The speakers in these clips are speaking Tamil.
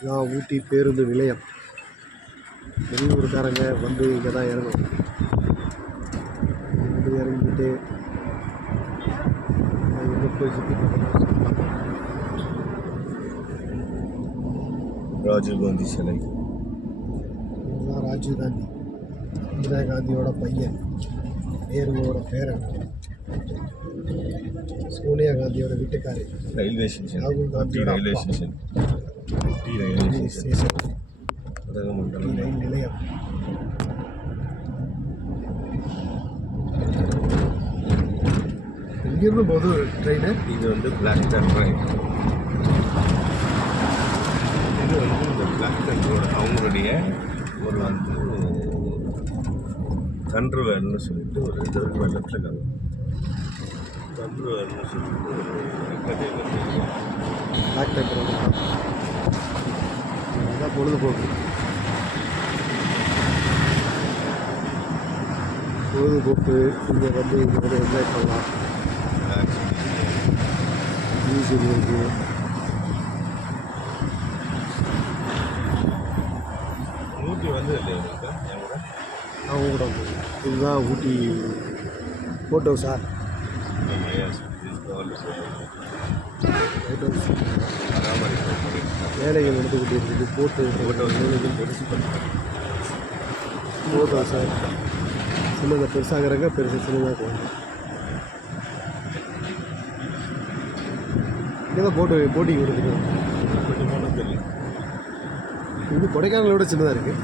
இதான் ஊட்டி பேருந்து நிலையம். வெளியூருக்காரங்க வந்து இங்கே தான் இறங்கணும். வந்து இறங்கிட்டு இங்கே போய் சுற்றி ராஜீவ்காந்தி சிலை. இதுதான் ராஜீவ் காந்தி இந்திரா காந்தியோட பையன். நேருவோட பேரன். சோனியா காந்தியோட வீட்டுக்காரி. Railway station. ராகுல் காந்தியோட ரயில்வே. ஸ்டேஷன். Railway station. ரயில் நிலையம். எங்கிருந்து போகுது ட்ரெயின் இது வந்து பிளாக் தண்டர் இது வந்து இந்த பிளாக் அவங்களுடைய ஒரு வந்து தண்டர்வேர்னு சொல்லிட்டு ஒரு இது இருக்கு வெள்ளத்தில் இருக்காங்க தண்டர்வேர்னு சொல்லிட்டு ஒரு பிளாக் டைப்பர் அதான் பொழுதுபோக்கு. பொழுதுபோக்கு இங்கே வந்து இங்கே வந்து என்ஜாய் பண்ணலாம். மியூசியம் இருக்குது வந்து. இதுதான் ஊட்டி ஃபோட்டோ சார் பராமரிப்பு வேலைகள் நடந்துக்கிட்டு இருக்குது போட்டு ஃபோட்டோ சார் சின்னதை பெருசாகிறாங்க பெருசு சின்னதாக போகும் இங்கே தான் போட்டு போனால் தெரியும். இது கொடைக்கானலை விட சின்னதாக இருக்குது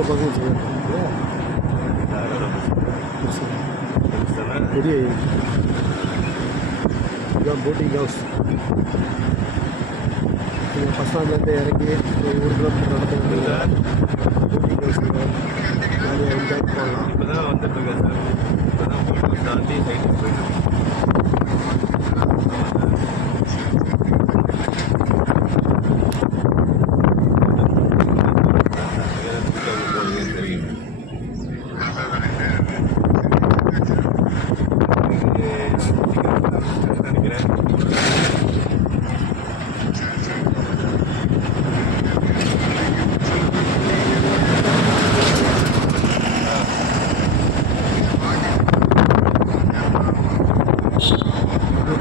பக்கம் சின்னதாக பெரிய இதுதான் போட்டிங் ஹவுஸ் நீங்கள் பஸ் ஸ்டாண்ட்லேருந்து இறங்கி ஒரு ஒரு கிலோமீட்டர் நடந்து போட்டிங் ஹவுஸ் ஜாலியாக என்ஜாய் பண்ணலாம் இப்போ தான் வந்துட்டுருக்கேன் சார் இப்போ தான் போட்டிங் தாண்டி சைட்டு போயிட்டு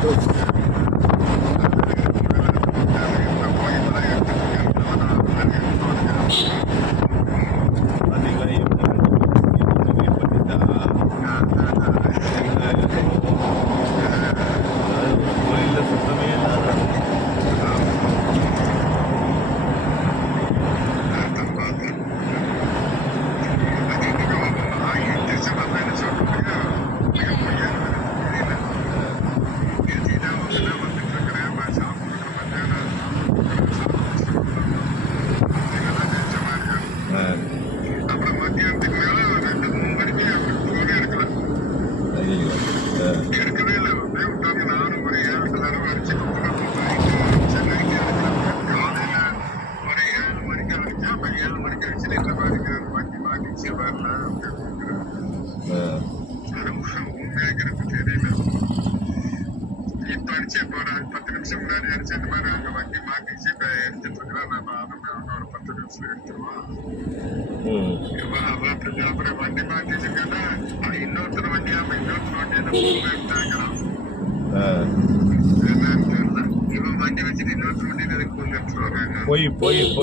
Thank you. பத்து நிமிஷம் முன்னாடி அடிச்சு இந்த மாதிரி அங்க வண்டி மாட்டிச்சு இப்ப எடுத்துட்டு இருக்கிறேன். நம்ம அதை ஒரு பத்து நிமிஷம் எடுத்துருவோம். அப்புறம் வண்டி மாத்திச்சு கேட்டா இன்னொருத்தர் வண்டி இன்னொருத்தர் வண்டியை நம்ம எடுத்தாங்கிறான் இவன் வண்டி வச்சுட்டு இன்னொருத்தர் வண்டியில கொண்டு எடுத்துட்டு வராங்க? போய் போய்